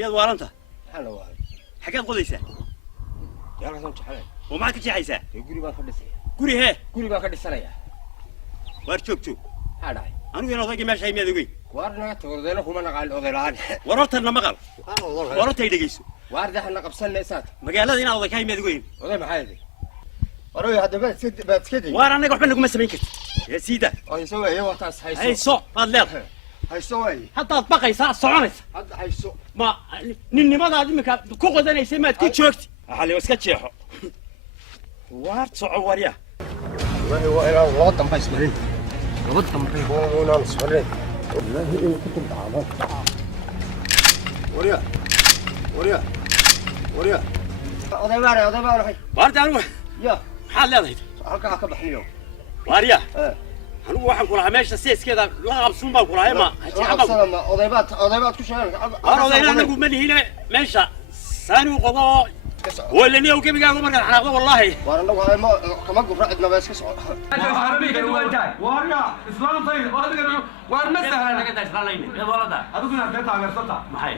مياد وارنتا حنا وارد حكاية قضيسة يا رسول الله ومعك شي عيسى يقولي ما كدسي قولي هي قولي ما كدسنايا وارشوك شو هذا أنا وين أضاقي ماشي هاي مياد وين وارنا توردنا كمان قال أغلان ورطنا مقال ورطة يدقيسو وارد احنا قبسنا سات مقالة هنا أضاقي هاي مياد وين والله ما حيدي وروي هذا بس كده وانا أنا قحنا نقوم مسمين كت يا سيدة أي سوي هي وقتاس هاي صو هذا هاي سوي حتى أطبقي ساعة صعونس هذا هاي سو ما نني ما ضاع دمك كوكو ذا نسمات كي شوكت حالي وسكت شيحو وارد صعو وريا والله هو إلى الله تم بيسمرين الله تم بيقولون أنا سمرين والله إيه كنت بعمل وريا وريا وريا أضيع باري هاي وارد أنا يا حال هذا halka ka baxniyo واريا anigu waxaan ku lahaa meesha seeskeeda la qabsan baan ku lahaa ma odaybaad ku sheegay odayna anagu ma lihine meesha saani qodo wala niyow gebigaaga markaa xanaaqdo wallahi waan anagu kama gubra cidna baa iska socda واريا اسلام طيب وارنا سهل naga dayslanayne mid walada adiguna ka taageersata maxay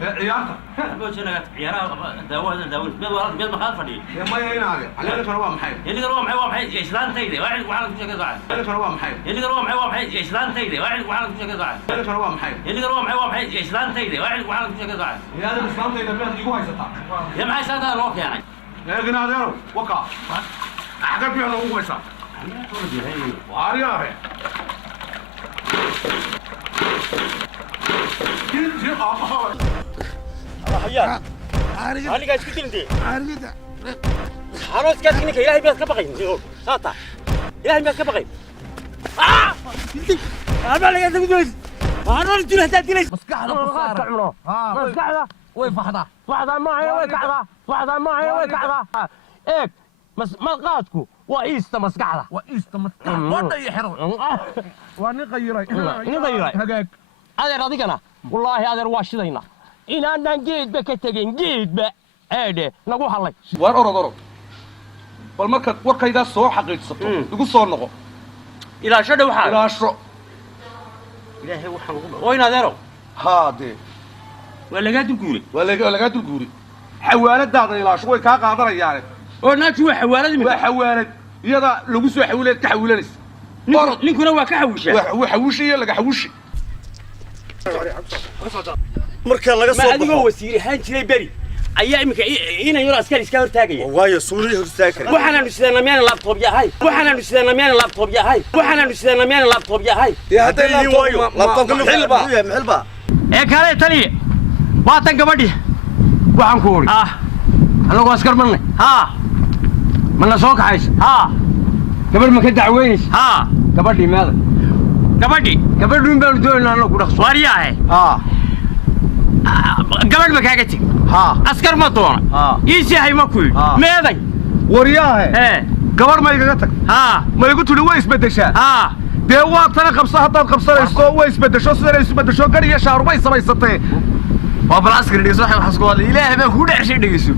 ciyaarta boojanaga ciyaaraha daawada mid walada mid maxaad fadhiyo ma yeynaaga aleena kale waa maxay yeliga waa maxay islaantayda waxaan ku sheegay aleena kale waa maxay yeliga waa maxay islaantayda waxaan ku sheegay aleena kale waa maxay yeliga waa maxay islaantayda waxaan ku sheegay yaada islaantayda baad igu haysataa ya maxay saada loo keenay laakiin adeero waka axga biyo ugu haysa واريا حياك أنا قاعد أسكت لندي أنا أسكت كنيك إلهي بيت كبقين ساتا إلهي بيت كبقين أنا اللي قاعد أقول أنا اللي تقول هتأتي ليش مسكحة مسكحة مسكحة وين فحدة واحدة معي وين كعبة واحدة معي وين كعبة إيه مسقاتكو وإيست مسكحة وإيست مسكحة وين يحرق ونغيري هجاك هذا راضيك أنا والله هذا رواش ذينا إن أنا جيت بكتجين جيت بهذا نقول حلي ورا bal marka warkayda soo xaqiiqsato igu soo noqo ila shada waxa ila shro ilaahay waxa ugu wayna adeero haade walaga dul guuri xawaaladaada ila shro way ka qaadanayaan oo naagtu waa xawaalad waa xawaalad iyada lagu soo xawileed ka xawilanaysa ninkuna waa ka xawisha waa xawishi laga xawishi marka laga soo baxo wasiir ahaan jiray bari ayaa imika inay yar askari iska hortaagay waayo suulihi hortaagay waxaana nusidana meel laptop yahay ya haday laptop maxilba ee kale tali waatan gabadhi waxaan ku ori anagu askar marnay mana soo kaxays gabadh ma ka dacweynays gabadhi meeda gabadhu baan doonaa anagu dhaqso wariyahay gabadh ma kaaga tag askar ma doona iisi hay ma ku meeday wariyaahe gabadh ma igaga tag ma igu tuli way isbedeshaa dee waa tana qabso haddaad qabsanayso way isbedesho sidan isbedesho gar iyo shaarubay samaysatay waa bal askari dhigeyso waxaan isku wada ilaahay baa ku dhacshay dhigeyso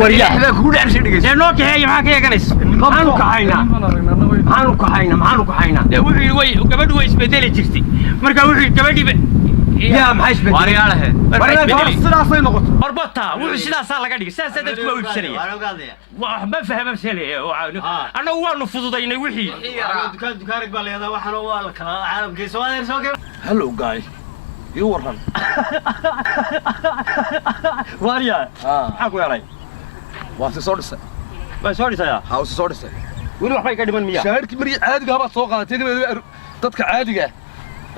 wariyaahe baa ku dhacshay dhigeyso ee noo kaxeeyo maxaa ka yeeganayso maxaanu kaxaynaa dee wuxuu way gabadhu way isbedeli jirtay marka wuxuu gabadhiiba يا محيش بدي وارياله sidaasay noqoto arbata wuxuu sidaas laga dhigay sidaas dadku way ibsanayeen wax ma fahmo shalay anagu waanu fududaynay wixii dukaan baa leeyahay waxana waa la kala caalamkiisa waa soo gal hello guys you waran wariya xaq weeray waa soo dhisay soo dhisay wili waxbay ka dhiman miyaa shaarkii mari caadiga baa soo qaadatay dadka caadiga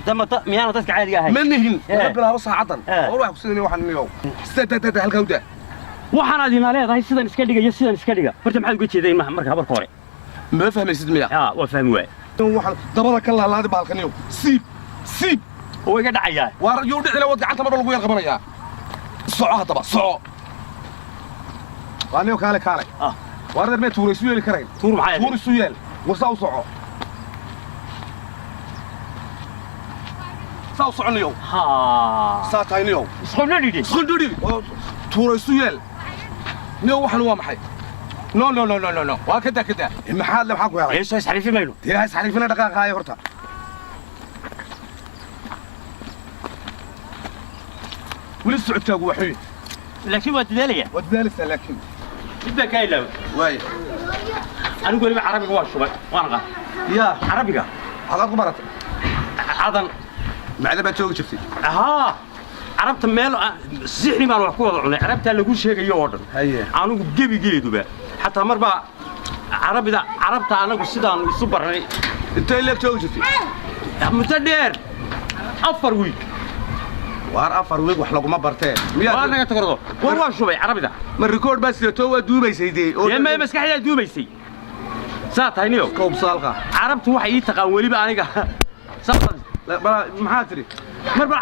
dama miyana dadka caadiga ahay منهن bilaabo saacadan oo wax ku sideen waxan niyow sidada halka u daa waxaan adina leedahay sidan iska dhiga horta maxaad uga jeeday marka habarka hore ma fahmaysid miya waa fahmi waay waxan dabada ka laalaad baalkan niyow siib oo iga dhacayaa war yuu dhicila wad gacanta mar lagu yar qabanaya soco hadaba soco waaniyo kaale war reer ma tuuraysu yeeli karayn tuur maxay tuurisu yeel wasa u soco ساو صعنيو ساتاينيو سخندودي توريسو يل نيو waxan waa maxay no waa kada maxaad la xaq weeray eeso xariifimayno yaa xariifina dhaqaaqay horta ولسه عدتك وحيد لكن ودلالية ودلالسة لكن بدك كايلو واي أنا أقول لك عربي واش وانا يا عربي على قمرت عضن معلبة توقف شفتي ها عربت ميل سحني ما wax ku wada cunay carabta lagu sheegayo oo dhan aanu gebi gelido ba hatta marba carabta anagu sidaan isu baranay inta ilaa joogtay muddo dheer 4 week waar 4 week wax lagu ma barteen miyaa naga tagardo war waa shubay carabida ma record bas to waa duubaysay oo ma maskaxda duubaysay saatayniyo koob saalqa carabtu waxay ii taqaan waliba aniga sabab maxaa tiri marba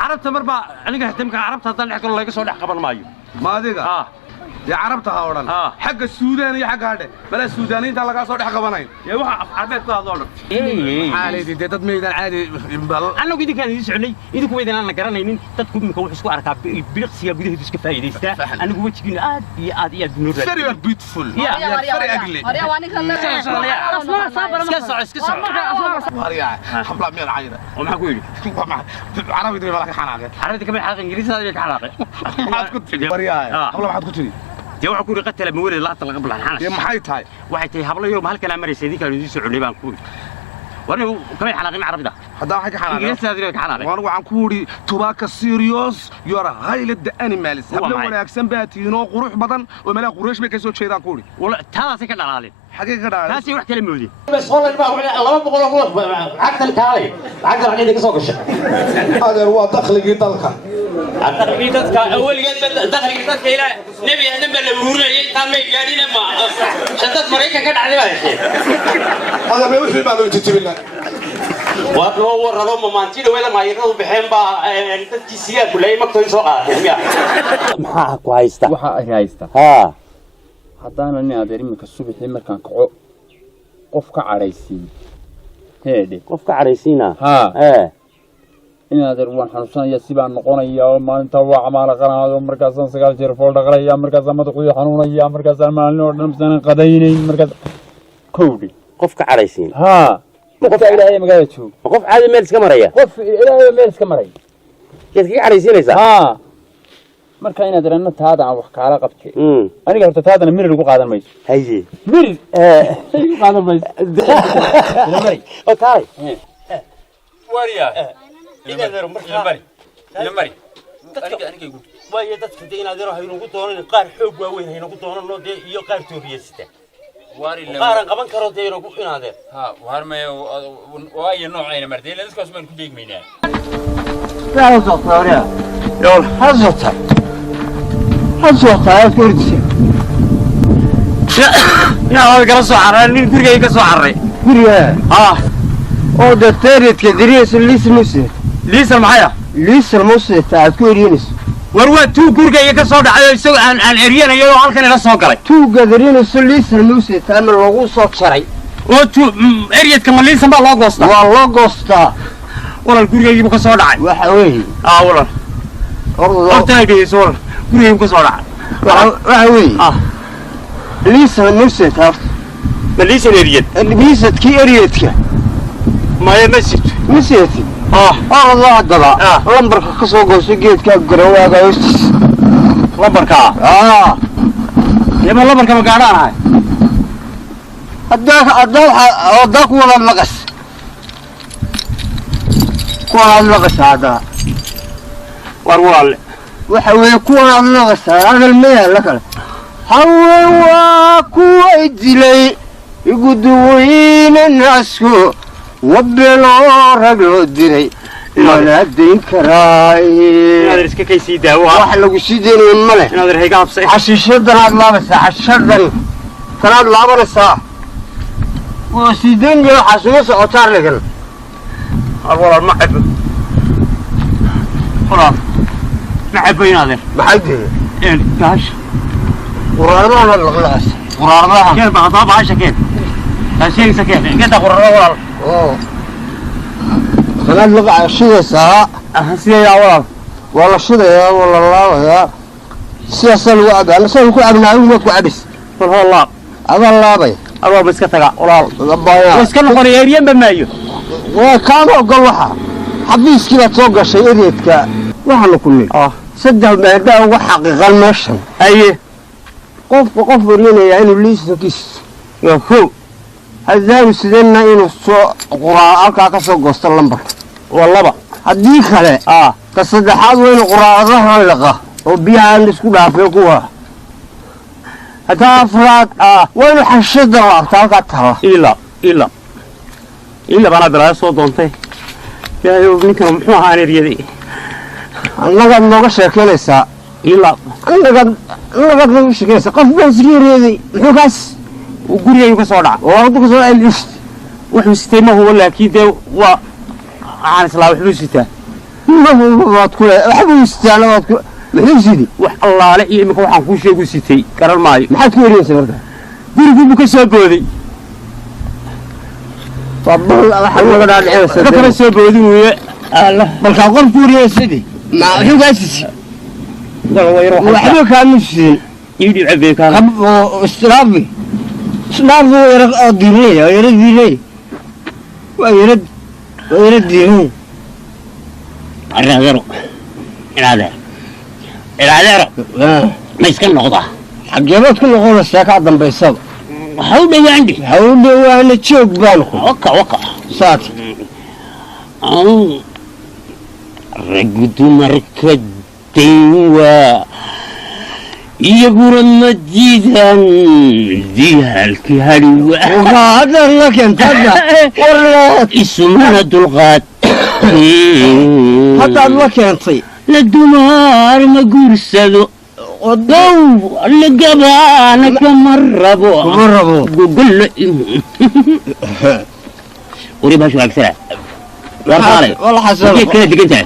carabta marba aniga hadamka carabta hadaan dhex kale laga soo dhex qaban maayo ma adiga يا عربت هاورن حق السودان يا حق هذا بلا السودانيين تا laga soo dhex qabanayn يا waxa af carbeed ku hadlo xaaladi dad meedan caadi anagu idinkaan idin socnay idinku weydaan aan garanaynin dadku imika wax isku arkaa biliqsiga gudaheedu iska faa'iideysta anagu wajigiina aad iyo aad nuur very beautiful ya very ugly iska soo mariya habla meel caayira وما ku yiri عربي dib la ka xanaaqay عربي kamay xanaaqay ingiriisi aad ka xanaaqay maxaad ku tiri mariya habla maxaad ku tiri dee waxa ku yiri qatala mawlid la tal qabla xanaaq ee maxay tahay waxay tahay habla yoom halkan amareysay idinkaan idin soo cunay baan ku yiri warna kamay xanaaqin carabida hadaa waxa ka xanaaqay ingiriisi aad ka xanaaqay waan waxaan ku yiri tobacco serious you are highly the animals habla wanaagsan baatiino qurux badan oo meel quraash bay ka soo jeedaan ku yiri wala taasi ka dhalaalin حقيقة كذا. ناسي واحد كلام مودي. بس والله الله ما بقول عقد الكالي عقد العقيدة كسوق الشيء. هذا هو دخل قيدلك. عقد العقيدة أول قد دخل قيدلك إلى نبي نبي الأمور يتم يجارينا ما شدت مريكا كذا عليه ما يصير. هذا ما يوصل بعده تجيب لنا. والله ورا ما نتيجه ولا ما يرضوا بحين با أنت تسير كلها ما كتير سوق. maxaa ku haysta waxa ay haysta ha hadana nin adeer imika subaxii markaan kaco qof ka careysiin heede qof ka careysiina ha in adeer waan xanuunsanaya si baan noqonaya maalinta waa camaal qanaado markaas aan 9 jeer fool dhaqraya markaas aan madaxu xanuunaya markaas aan maalin oo dhan san qadaynayn markaas koodi qof ka careysiin ha qof ilaahay magaalada joog qof caadi meel iska maraya qof ilaahay meel iska maray keed ka careysiinaysa ha marka in adeerna taada aan wax kaala qabtay aniga horta taadana mirir ugu qaadan mayso haye mirir ugu qaadan mayso mari oo taay wariya ina adeer marka mari aniga igu way dadka in adeer haynu ku doonan qaar xoog waaweyn haynu ku doonan iyo qaar tooriyasta wari qaar qaban karo deero ku in adeer ha warmay way noocayna martay la iska soo ku deegmeynaa لا تصور يا يلا حزتها حزتها كردي يا هذا كلا سو عرّي نين كرجي كسو عرّي كريه او دكتوريت كدريس ليس معايا ليس الموسى تاع كورينس warwa tuu gurigayga ka soo dhacay isagoo aan eriyanayo oo halkan ila soo galay tuu gadarinays liis الموسى تاع lagu soo jaray oo tuu eriyadka maliisan baa loo goostaa waa loo goostaa walaal gurigayga ka soo dhacay waxa weey walaal hortaagayso walaal gurigayga ka soo dhacay waxa weey liis الموسى تاع maliisan eriyad الميسدكي eriyadka ma مسيتي الله دبا لمبرك كسو غوسو geedka garawaaga hostis lambarka yama lambarka ma gaadhaan hadda ku wada maqas ku wada maqas hada war walaal waxa weey ku wada maqas hada meel la kale hawa ku idilay igu duwayna nasku وبلو رجل دري ولا دين كراي هذا اسكا كيسي داوا واحد لو سيدين مله هذا هي قابسي حشيشدن هاد لابس حشيشدن كان لابس وسيدين جو حسوس اوتار لكن والله ما حب خلاص ما حب ينادر بحدي يعني كاش قرارنا الغلاس قرارنا كيف بغضب عايشه كيف هالشيء سكين قد قرار خلال لقى الشيء ساعة سيا يا ولد والله شذا والله الله يا سياسة الوعد أنا سأقول أبناء ومك وعبس والله هذا الله بي الله بس كتجا والله ضبايا بس كانوا قريبين بمايو وكانوا قال وحى حبيس كذا توقع شيء ريتك وحنا كلنا saddex maadaa ugu xaqiiqan meeshan aye qofku qof warinayaa inuu liisankiis waa kow haddaanu sidanna inuu soo quraa halkaa ka soo goosto lambar waa laba haddii kale ka saddexaad waa inuu quraadaha liqa oo biyahaan isku dhaafee kuwa haddaa afraad waa inuu xashada laabta halkaa taala ila baana bilaa soo doontay yaayo ninkan muxuu ahaa eryaday annagaad nooga sheekeynaysaa annagaad nooga sheekeynaysaa qof baa isreereeday muxuu kaas gurigaygu ka soo dhaca oo halku ka soo dhaca wuxuu sitay ma hubo laakiin dee waa waxaan islaa waxbuu sitaa ma hubo waad ku waxbuu sitaa waad ku muxuu sidi wax allaale iyo imika waxaan kuu sheegu sitay garan maayo maxaad ku wariyeysaa marka gurigii buu ka soo booday kala soo boodin weye balkaa qof ku wariyey sidii ma wuxuu kaa sisi waxba kaama sisin istiraabi waa yara diinay waa yara diinay waa yara diinay arraadero ilaadeero ma iska noqdaa xageebaad ku noqonaysaa kaa dambaysaba waxa u dhawaandhi waxa u dhawaana joog baan ku waka saat raggu dumarka dayn iyaguna ma diidaan diyaalkii hadhiwa haddan la keentadda isumana dulqaad haddaad la keentay la dumar ma guursado odow la gabaana kama rabo gogol wari baashu agsana war kale wala xasano kala digantahay